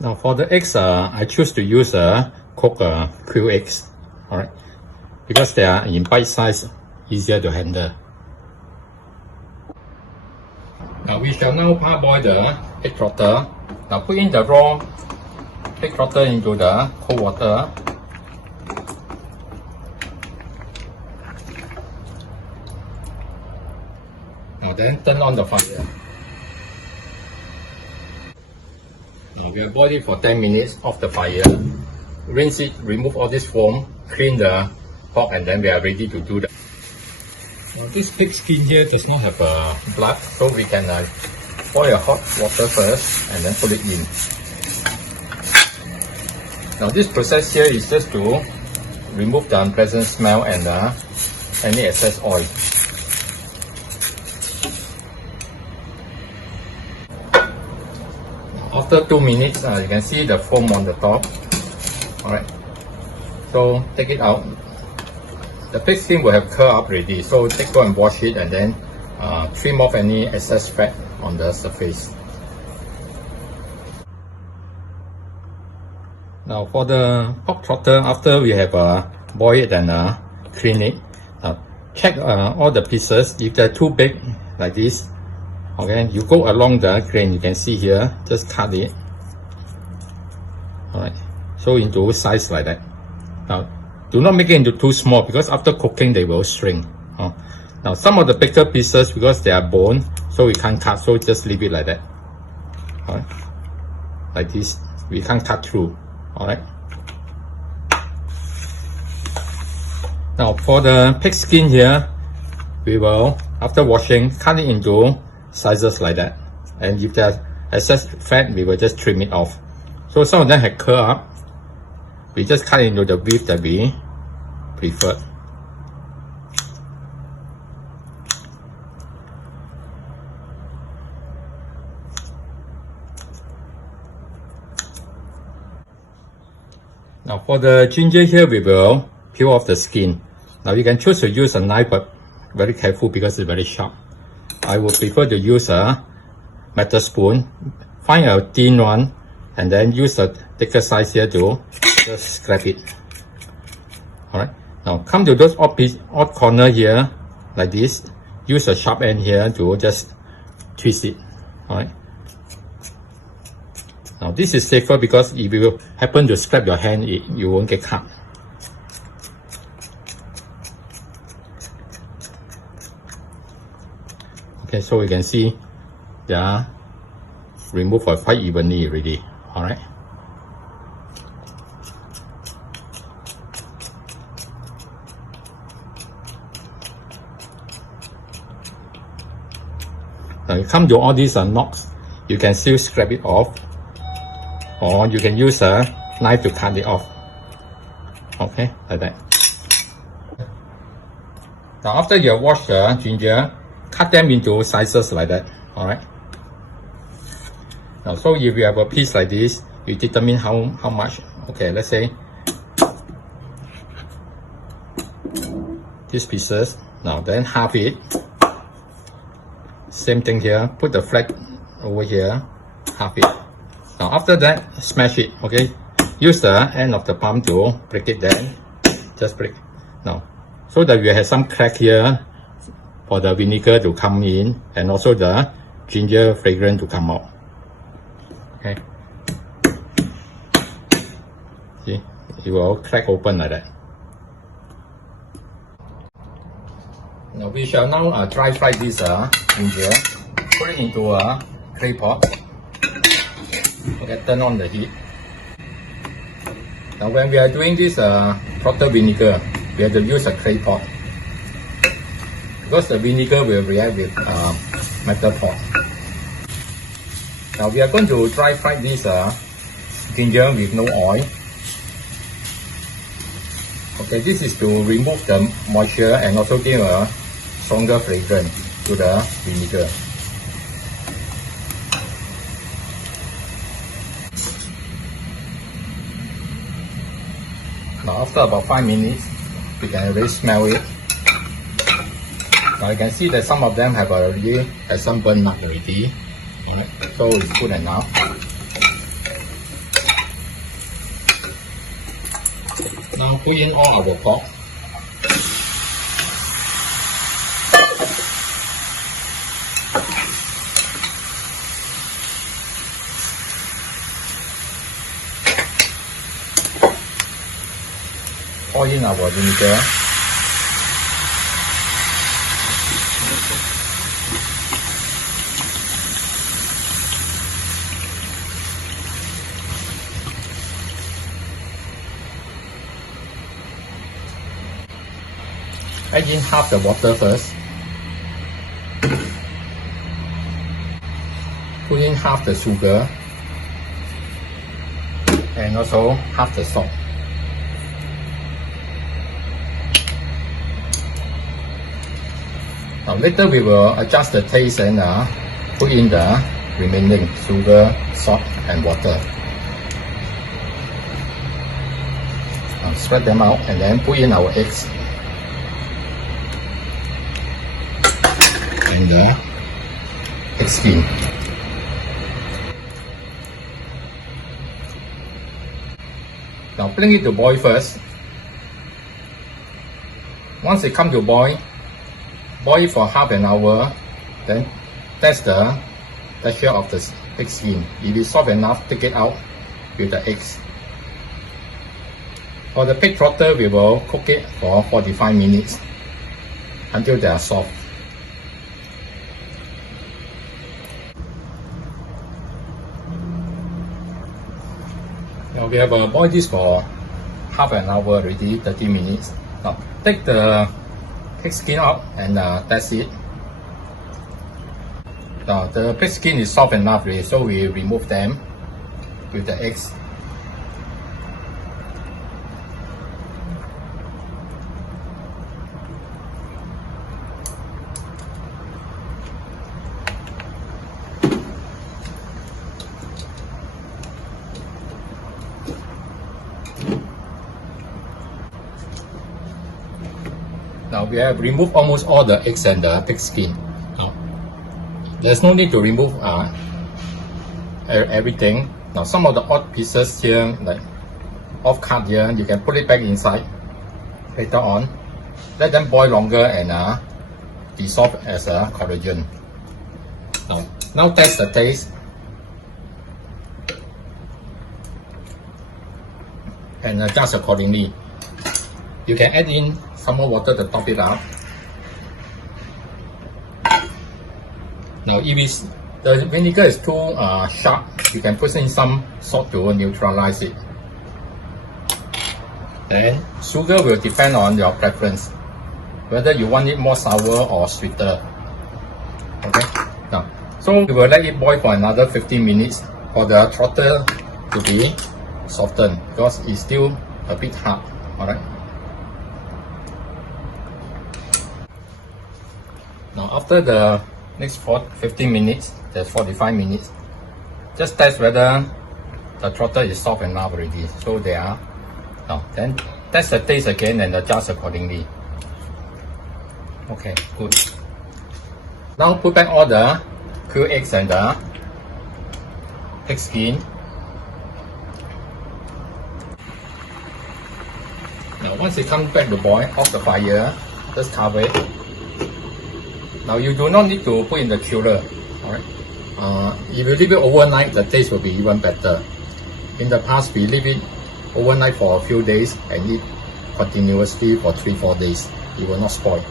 Now for the eggs, I choose to use cooked quail eggs, alright, because they are in bite size, easier to handle. Now we shall now parboil the egg trotter. Now put in the raw egg trotter into the cold water. Now then turn on the fire. Now we have boiled it for 10 minutes off the fire. Rinse it, remove all this foam, clean the pork, and then we are ready to do that. Now this pig skin here does not have blood, so we can boil hot water first and then put it in. Now this process here is just to remove the unpleasant smell and any excess oil. After 2 minutes, you can see the foam on the top. Alright, so take it out. The pig skin will have curled up already, so go and wash it and then trim off any excess fat on the surface. Now for the pork trotter, after we have boiled it and cleaned it, check all the pieces. If they're too big like this, okay, you go along the grain, you can see here, just cut it. Alright, so into size like that. Now, do not make it into too small because after cooking they will shrink. Now some of the bigger pieces, because they are bone, so we can't cut, so just leave it like that. Alright, like this, we can't cut through. Alright. Now for the pig skin here, we will, after washing, cut it into sizes like that, and if there's excess fat, we will just trim it off. So some of them have curled up, we just cut into the width that we prefer. Now for the ginger here, we will peel off the skin. Now you can choose to use a knife, but very careful because it's very sharp. I would prefer to use a metal spoon. Find a thin one and then use a thicker size here to just scrape it. Alright. Now come to those odd corner here, like this. Use a sharp end here to just twist it. Alright. Now this is safer because if you happen to scrape your hand, you won't get cut. Okay, so you can see they are removed quite evenly already. Alright. Now you come to all these knots, you can still scrape it off, or you can use a knife to cut it off. Okay, like that. Now after you have washed the ginger, cut them into sizes like that. Alright. Now so if you have a piece like this, you determine how much. Okay, let's say these pieces. Now then half it. Same thing here. Put the flag over here. Half it. Now after that, smash it. Okay. Use the end of the palm to break it then. Just break. Now, so that you have some crack here for the vinegar to come in and also the ginger fragrance to come out. Okay. See, it will crack open like that. Now we shall now dry fry this ginger. Put it into a clay pot. Okay, turn on the heat. Now when we are doing this trotter vinegar, we have to use a clay pot because the vinegar will react with metal pot. Now we are going to dry fry this ginger with no oil. Okay, this is to remove the moisture and also give a stronger fragrance to the vinegar. Now after about 5 minutes, we can already smell it. Now you can see that some of them have already some burn mark already. So it's good enough. Now put in all our pork. Pour in our vinegar. Add in half the water first. Put in half the sugar and also half the salt. Now later we will adjust the taste and put in the remaining sugar, salt and water. Now spread them out and then put in our eggs and the egg skin. Now bring it to boil first. Once it comes to boil it for half an hour, then test the texture of the egg skin. If it's soft enough, take it out with the eggs. For the pig trotter, we will cook it for 45 minutes until they are soft. Now we have boiled this for half an hour already, 30 minutes. Now take the pig skin out and test it. Now the pig skin is soft enough already, so we remove them with the eggs. Now we have removed almost all the eggs and the pig skin. Now, there's no need to remove everything. Now some of the odd pieces here, like off cut here, you can put it back inside later on. Let them boil longer and dissolve as a collagen. Now test the taste. And adjust accordingly. You can add in some more water to top it up. Now if the vinegar is too sharp, you can put in some salt to neutralize it. Then sugar will depend on your preference, whether you want it more sour or sweeter. Okay. Now, so we will let it boil for another 15 minutes for the trotter to be softened because it's still a bit hard. Alright. Now after the next 15 minutes, there's 45 minutes, just test whether the trotter is soft enough already. So they are. Now then test the taste again and adjust accordingly. Okay, good. Now put back all the quail eggs and the pig skin. Now once it comes back to boil, off the fire, just cover it. Now you do not need to put in the chiller. Alright. If you leave it overnight, the taste will be even better. In the past, we leave it overnight for a few days and eat continuously for 3-4 days. It will not spoil.